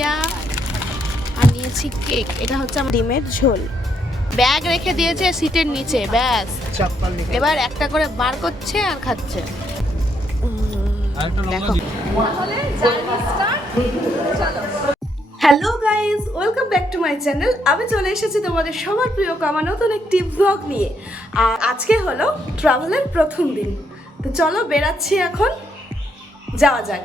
ইয়া, আর নিয়েছি কেক। এটা হচ্ছে আমার ডিমের ঝোল। ব্যাগ রেখে দিয়েছে সিটের নিচে ব্যাস। এবার একটা করে বার করছে আর খাচ্ছে। Hello guys welcome back to my channel আমি চলে এসেছি তোমাদের সবার প্রিয় কামা নতুন একটি ব্লগ নিয়ে। আর আজকে হলো ট্রাভেলের প্রথম দিন। তো চলো বেরাচ্ছি এখন। যাওয়া যাক।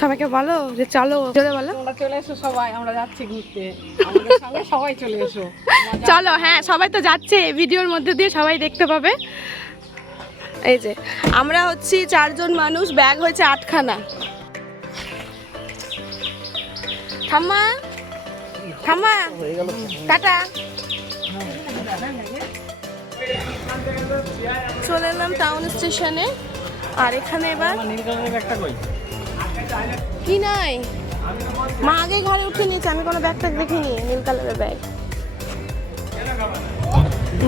সবাইকে বলো যে চলো চলে বলো। তোমরা চলে এসো সবাই আমরা যাচ্ছি ঘুরতে। আমাদের সঙ্গে সবাই চলে এসো। চলো হ্যাঁ সবাই তো যাচ্ছে ভিডিওর মধ্যে দিয়ে সবাই দেখতে পাবে। এই যে আমরা হচ্ছি চারজন মানুষ ব্যাগ হয়েছে আটখানা। ঠাম্মা ঠাম্মা টাটা। চলে এলাম টাউন স্টেশনে আর এখানে এবার একটা কই কি নাই? মা আগে ঘরে উঠে নিয়েছে, আমি কোনো ব্যাগ ট্যাগ দেখিনি, নীল কালারের ব্যাগ।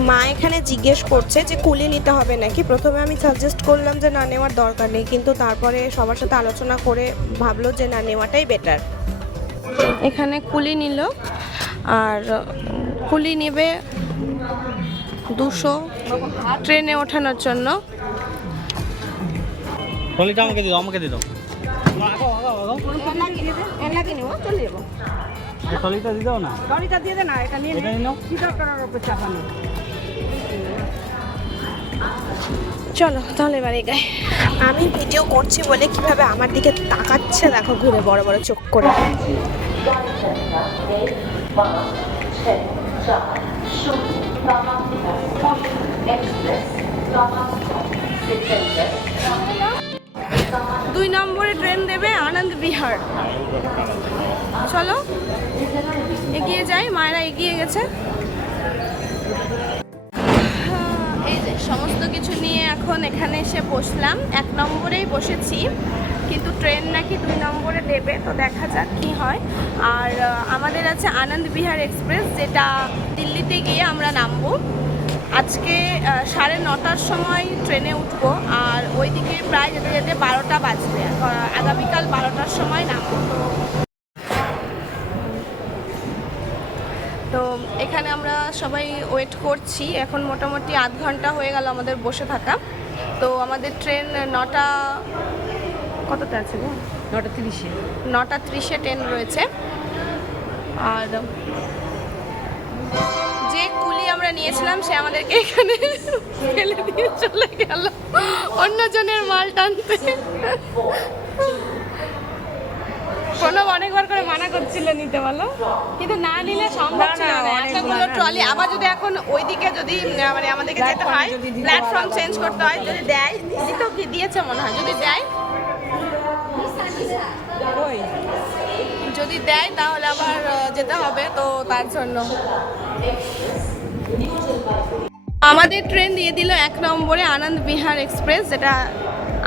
মা এখানে জিজ্ঞেস করছে যে কুলি নিতে হবে নাকি? প্রথমে আমি সাজেস্ট করলাম যে না, নেওয়ার দরকার নেই, কিন্তু তারপরে সবার সাথে আলোচনা করে ভাবলো যে না, নেওয়াটাই বেটার এখানে কুলি নিল, আর কুলি নেবে দুশো ট্রেনে ওঠানোর জন্য। আমাকে দিও আমাকে দিও। চলে দিয়ে দাও না গাড়িটা দিয়ে দে না এটা নিয়ে কি দরকার ওপর চলো তাহলে এবার এগাই। আমি ভিডিও করছি বলে কীভাবে আমার দিকে তাকাচ্ছে দেখো ঘুরে, বড় বড় চোখ করে। দুই নম্বরে ট্রেন দেবে আনন্দ বিহার। চলো, এগিয়ে যাই, মায়েরা এগিয়ে গেছে। এই যে সমস্ত কিছু নিয়ে এখন এখানে এসে বসলাম। এক নম্বরেই বসেছি, কিন্তু ট্রেন নাকি দুই নম্বরে দেবে, তো দেখা যাক কি হয়। আর আমাদের আছে আনন্দ বিহার এক্সপ্রেস, যেটা দিল্লিতে গিয়ে আমরা নামবো। আজকে সাড়ে নটার সময় ট্রেনে উঠবো আর ওইদিকে প্রায় যেতে যেতে বারোটা বাজবে। আগামীকাল বারোটার সময় নামবো। তো তো এখানে আমরা সবাই ওয়েট করছি। এখন মোটামুটি আধ ঘণ্টা হয়ে গেল আমাদের বসে থাকা। তো আমাদের ট্রেন নটা কতটা আছে গো? নটা তিরিশে। নটা ত্রিশে ট্রেন রয়েছে। আর যে কুলি আমরা নিয়েছিলাম সে আমাদেরকে এখানে ফেলে দিয়ে চলে গেল। অন্যজনের মাল টানতে। প্রণব অনেকবার করে মানা করছিল নিতে বলো? কিন্তু না নিলে সম্ভব ছিল না। এতগুলো ট্রলি। আবার যদি এখন ওইদিকে যদি মানে আমাদেরকে যেতে হয় প্ল্যাটফর্ম চেঞ্জ করতে হয় যদি দেয় দিতেও কি দিয়েছে মনে হয়? যদি দেয় ওই যদি দেয়, তাহলে আবার যেতে হবে। তো তার জন্য। আমাদের ট্রেন দিয়ে দিল এক নম্বরে আনন্দ বিহার এক্সপ্রেস, যেটা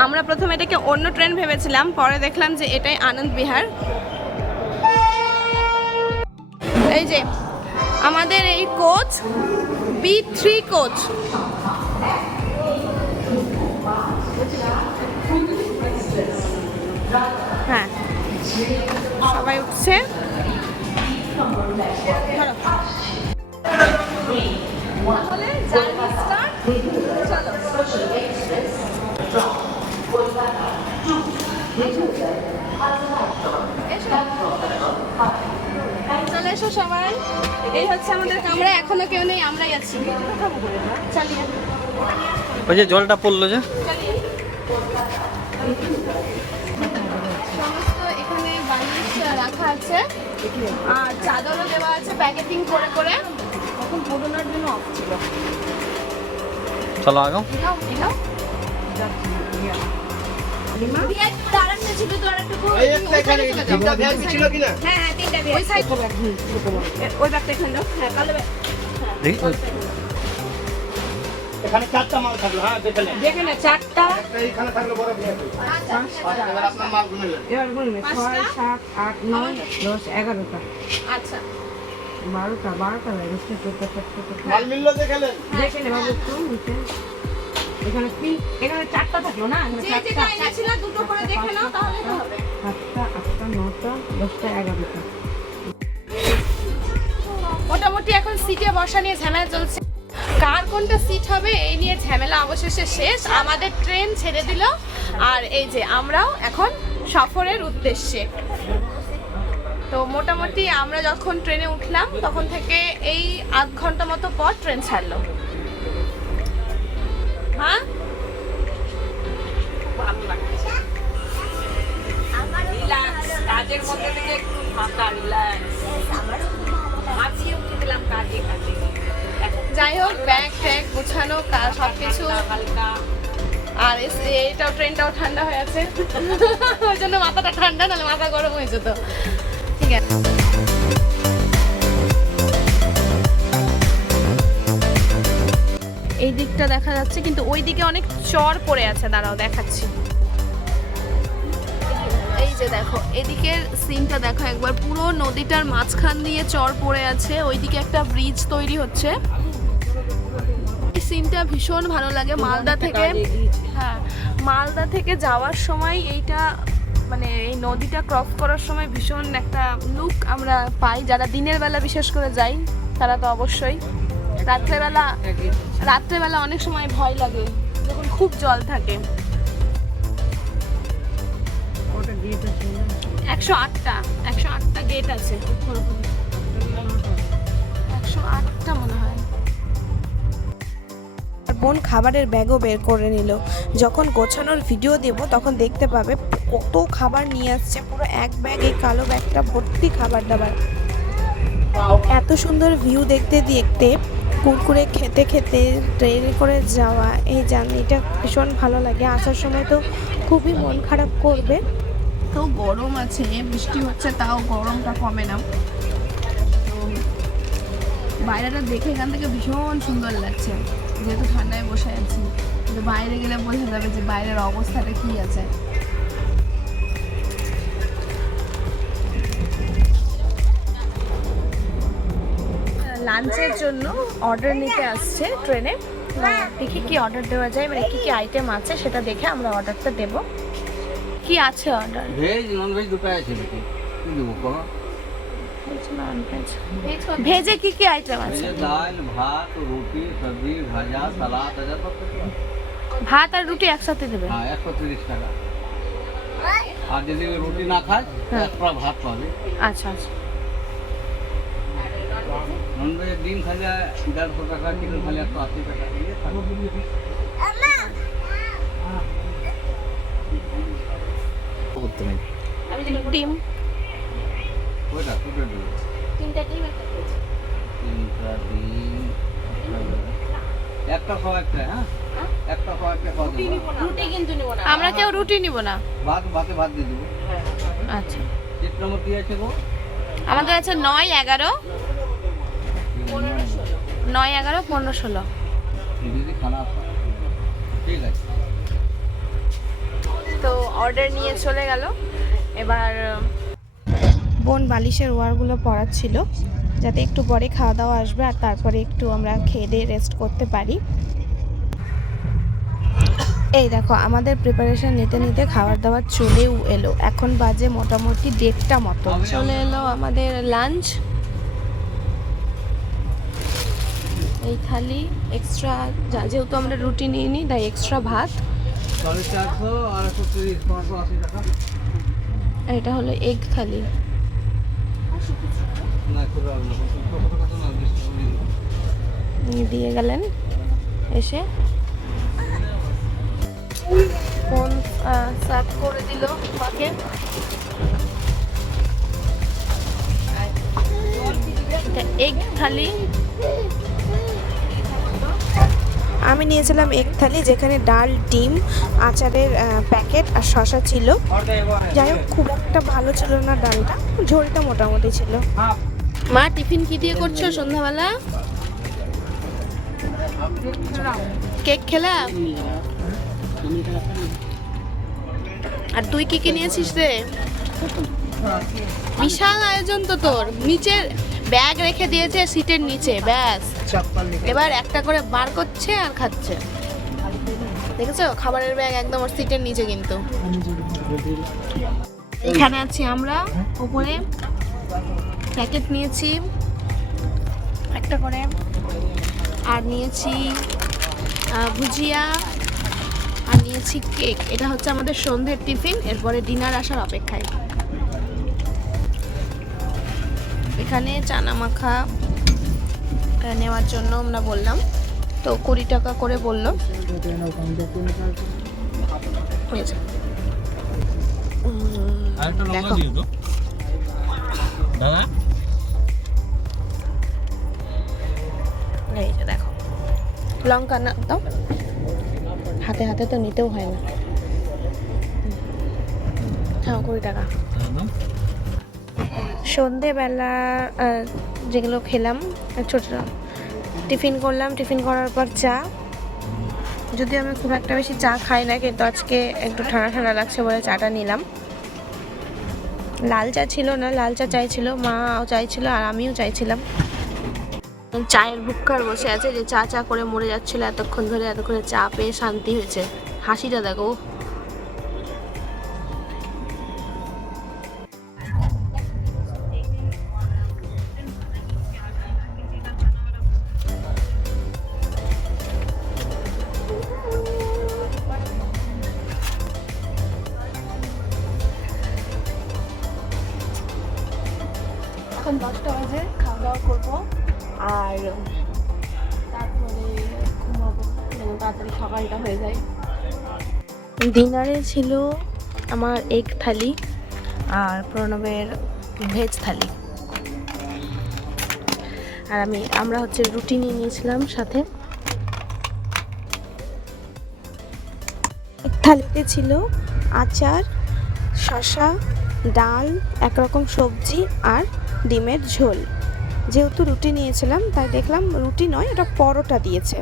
আমরা প্রথমে এটাকে অন্য ট্রেন ভেবেছিলাম, পরে দেখলাম যে এটাই আনন্দ বিহার। এই যে, আমাদের এই কোচ বি থ্রি কোচ। হ্যাঁ। সবাই উঠছে। চলে। এসো। সবাই। এই হচ্ছে আমাদের কামরা এখনও কেউ নেই আমরাই আছি। চালিয়ে। ওই যে জলটা পড়ল যে। আর চাদরও দেওয়া আছে প্যাকেটিং করে করে। তখন পড়ানোর জন্য অফ ছিল। চলো আগাও। ওই সাইড ওই হ্যাঁ কালো ওই- এখানে চারটা মাল থাকল হ্যাঁ দেখে নেন। যেখানে চারটা। এইখানে থাকল বরফ নিয়ে আসুন। এবার আপনার মাল গুনে নেন। এবার বলবে ছয় সাত আট নয় দশ এগারোটা। আচ্ছা। বারোটা বারোটা মাল মিললো দেখে নেন। দেখে নে বাবু একটু নিচে। এখানে তিন এখানে চারটা থাকল না? এখানে চারটা। দুটো করে দেখে নাও তাহলে হবে। সাতটা আটটা নটা দশটা এগারোটা। মোটামুটি এখন সিটে বসা নিয়ে ঝামেলা চলছে। কার কোনটা সিট হবে এই নিয়ে ঝামেলা অবশেষে শেষ। আমাদের ট্রেন ছেড়ে দিল। আর এই যে আমরাও এখন সফরের উদ্দেশ্যে। তো মোটামুটি আমরা যখন ট্রেনে উঠলাম তখন থেকে এই আধ ঘণ্টা মতো পর ট্রেন ছাড়লো। হ্যাঁ? কাজের মধ্যে থেকে একটু ফাঁকা রিল্যাক্স উঠে দিলাম কাজে কাজে। যাই হোক ব্যাগ ট্যাগ গোছানো সব কিছু আর এইটাও ট্রেনটাও ঠান্ডা হয়ে আছে। ওই জন্য মাথাটা ঠান্ডা, নাহলে মাথা গরম হয়ে যেত। ঠিক আছে। এই দিকটা দেখা যাচ্ছে, কিন্তু ওই দিকে অনেক চর পড়ে আছে। দাঁড়াও, দেখাচ্ছি। এই যে দেখো, এদিকের সিনটা দেখো, একবার পুরো নদীটার মাঝখান দিয়ে চর পড়ে আছে। ওইদিকে একটা ব্রিজ তৈরি হচ্ছে। এই সিনটা ভীষণ ভালো লাগে মালদা থেকে। হ্যাঁ মালদা থেকে যাওয়ার সময় এইটা মানে এই নদীটা ক্রস করার সময় ভীষণ একটা লুক আমরা পাই। যারা দিনের বেলা বিশেষ করে যাই তারা তো অবশ্যই। রাত্রেবেলা রাত্রেবেলা অনেক সময় ভয় লাগে। যখন খুব জল থাকে? একশো আটটা একশো আটটা গেট আছে? একশো আটটা মনে হয়। বোন খাবারের ব্যাগও বের করে নিল। যখন গোছানোর ভিডিও দেব, তখন দেখতে পাবে কত খাবার নিয়ে আসছে, পুরো এক ব্যাগ এই কালো ব্যাগটা ভর্তি খাবার দাবার। এত সুন্দর ভিউ দেখতে দেখতে, কুরকুরে খেতে খেতে ট্রেনে করে যাওয়া, এই জার্নিটা ভীষণ ভালো লাগে। আসার সময় তো খুবই মন খারাপ করবে। তো গরম আছে, বৃষ্টি হচ্ছে, তাও গরমটা কমে না। বাইরেটা দেখে এখান থেকে ভীষণ সুন্দর লাগছে। যেহেতু ঠান্ডায় বসে আছি কিন্তু বাইরে গেলে বোঝা যাবে যে বাইরের অবস্থাটা কি আছে। লাঞ্চের জন্য অর্ডার নিতে আসছে ট্রেনে। দেখি কি অর্ডার দেওয়া যায় মানে কি কি আইটেম আছে সেটা দেখে আমরা অর্ডারটা দেব। কি আছে অর্ডার ভেজ নন ভেজ দুটো আছে নাকি? কি দেবো কোনো ভেজে কি কি আইটেম আছে? ডাল ভাত রুটি সবজি ভাজা সালাদ। ভাত আর রুটি একসাথে দেবে? হ্যাঁ একশো তিরিশ টাকা। আর যদি রুটি না খায় হ্যাঁ। ভাত পাবে। আচ্ছা আচ্ছা। নন ডিম খালে দেড়শো টাকা চিকেন খালে একশো আশি টাকা। দিয়ে ডিম। ডিম? তিনটা ডিম একটা ভেজ তিনটা ডিম একটা খাওয়া একটা হ্যাঁ? একটা খাওয়া একটা খাওয়া রুটি কিন্তু নিব না। আমরা কেউ রুটি নিব না। ভাত ভাতে ভাত দিয়ে দেবো। আচ্ছা। চিট নম্বর কি আছে গো? আমাদের আছে নয় এগারো। নয় এগারো পনেরো ষোলো। ঠিক আছে। তো অর্ডার নিয়ে চলে গেল। এবার বোন বালিশের ওয়ারগুলো পড়াচ্ছিল যাতে একটু পরে খাওয়া দাওয়া আসবে আর তারপরে একটু আমরা খেয়ে দিয়ে রেস্ট করতে পারি। এই দেখো আমাদের প্রিপারেশন নিতে নিতে খাবার দাবার চলেও এলো। এখন বাজে মোটামুটি দেড়টা মতো। চলে এলো আমাদের লাঞ্চ এই থালি এক্সট্রা যেহেতু আমরা রুটি নিয়ে নিই তাই এক্সট্রা ভাত। এটা হলো এগ থালি। দিয়ে গেলেন এসে। ফোন সার্ভ করে দিল আমাকে এগ থালি। আমি নিয়েছিলাম এক থালি যেখানে ডাল, ডিম, আচারের প্যাকেট আর শশা ছিল। যাই হোক, খুব একটা ভালো ছিল না ডালটা। ঝোলটা মোটামুটি ছিল। মা, টিফিন কি দিয়ে করছ সন্ধ্যাবেলা? কেক খেলা? আর তুই কি কি নিয়েছিস রে? বিশাল আয়োজন তো তোর। নিচের ব্যাগ রেখে দিয়েছে সিটের নিচে ব্যাস। এবার একটা করে বার করছে আর খাচ্ছে। দেখেছ? খাবারের ব্যাগ একদম ওর সিটের নিচে কিন্তু। এখানে আছি আমরা উপরে। প্যাকেট নিয়েছি। একটা করে। আর নিয়েছি ভুজিয়া। আর নিয়েছি কেক। এটা হচ্ছে আমাদের সন্ধ্যের টিফিন এরপরে ডিনার আসার অপেক্ষায়। এখানে চানা মাখা নেওয়ার জন্য আমরা বললাম। তো কুড়ি টাকা করে বলল। দেখো। দিও। তো দাদা? এই যে দেখো। লঙ্কা না দাও। হাতে হাতে তো নিতেও হয় না। হ্যাঁ কুড়ি টাকা। একদম সন্ধেবেলা যেগুলো খেলাম ছোট টিফিন করলাম, টিফিন করার পর চা। যদি আমি খুব একটা বেশি চা খাই না, কিন্তু আজকে একটু ঠান্ডা ঠান্ডা লাগছে বলে চাটা নিলাম। লাল চা ছিল না, লাল চা চাইছিল, মাও চাইছিল আর আমিও চাইছিলাম। চায়ের বুক্কার বসে আছে যে চা চা করে মরে যাচ্ছিল এতক্ষণ ধরে, এতক্ষণে চা পেয়ে শান্তি হয়েছে। হাসিটা দেখো সকালটা হয়ে যায়। ডিনারে ছিল আমার এগ থালি আর প্রণবের ভেজ থালি। আর আমি, আমরা হচ্ছে রুটি নিয়ে নিয়েছিলাম সাথে। থালিতে ছিল আচার, শসা, ডাল, একরকম সবজি আর ডিমের ঝোল। যেহেতু রুটি নিয়েছিলাম, তাই দেখলাম রুটি নয়, এটা পরোটা দিয়েছে।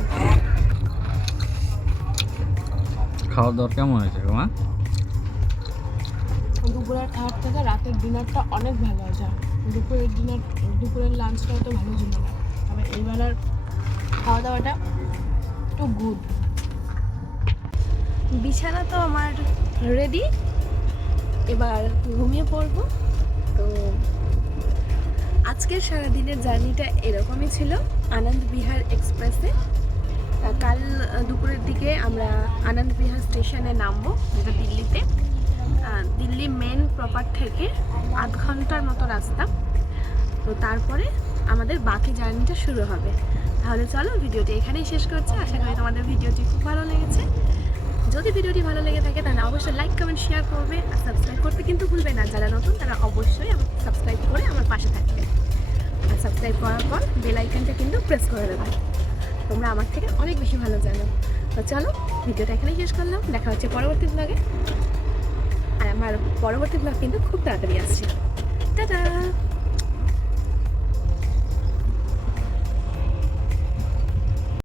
খাওয়া দাওয়া কেমন হয়েছে মা? দুপুরের খাবার থেকে রাতের ডিনারটা অনেক ভালো আছে দুপুরের ডিনার দুপুরের লাঞ্চটাও তো ভালো ছিল না। তবে এইবেলার খাওয়া দাওয়াটা একটু গুড বিছানা তো আমার রেডি এবার ঘুমিয়ে পড়ব। তো আজকের সারাদিনের জার্নিটা এরকমই ছিল। আনন্দ বিহার এক্সপ্রেসে কাল দুপুরের দিকে আমরা আনন্দ বিহার স্টেশনে নামবো, যেটা দিল্লিতে। দিল্লি মেন প্রপার থেকে আধ ঘণ্টার মতো রাস্তা। তো তারপরে আমাদের বাকি জার্নিটা শুরু হবে। তাহলে চলো, ভিডিওটি এখানেই শেষ করছি। আশা করি তোমাদের ভিডিওটি খুব ভালো লেগেছে। যদি ভিডিওটি ভালো লেগে থাকে, তাহলে অবশ্যই লাইক কমেন্ট শেয়ার করবে আর সাবস্ক্রাইব করতে কিন্তু ভুলবে না। যারা নতুন, তারা অবশ্যই সাবস্ক্রাইব করে আমার পাশে থাকবে। আর সাবস্ক্রাইব করার পর বেল কিন্তু প্রেস করে দেবে। তোমরা আমার থেকে অনেক বেশি ভালো জানো। তো চলো, ভিডিওটা এখানেই শেষ করলাম। দেখা হচ্ছে পরবর্তী ব্লগে আর আমার পরবর্তী ব্লগ কিন্তু খুব তাড়াতাড়ি আসছে। টাটা!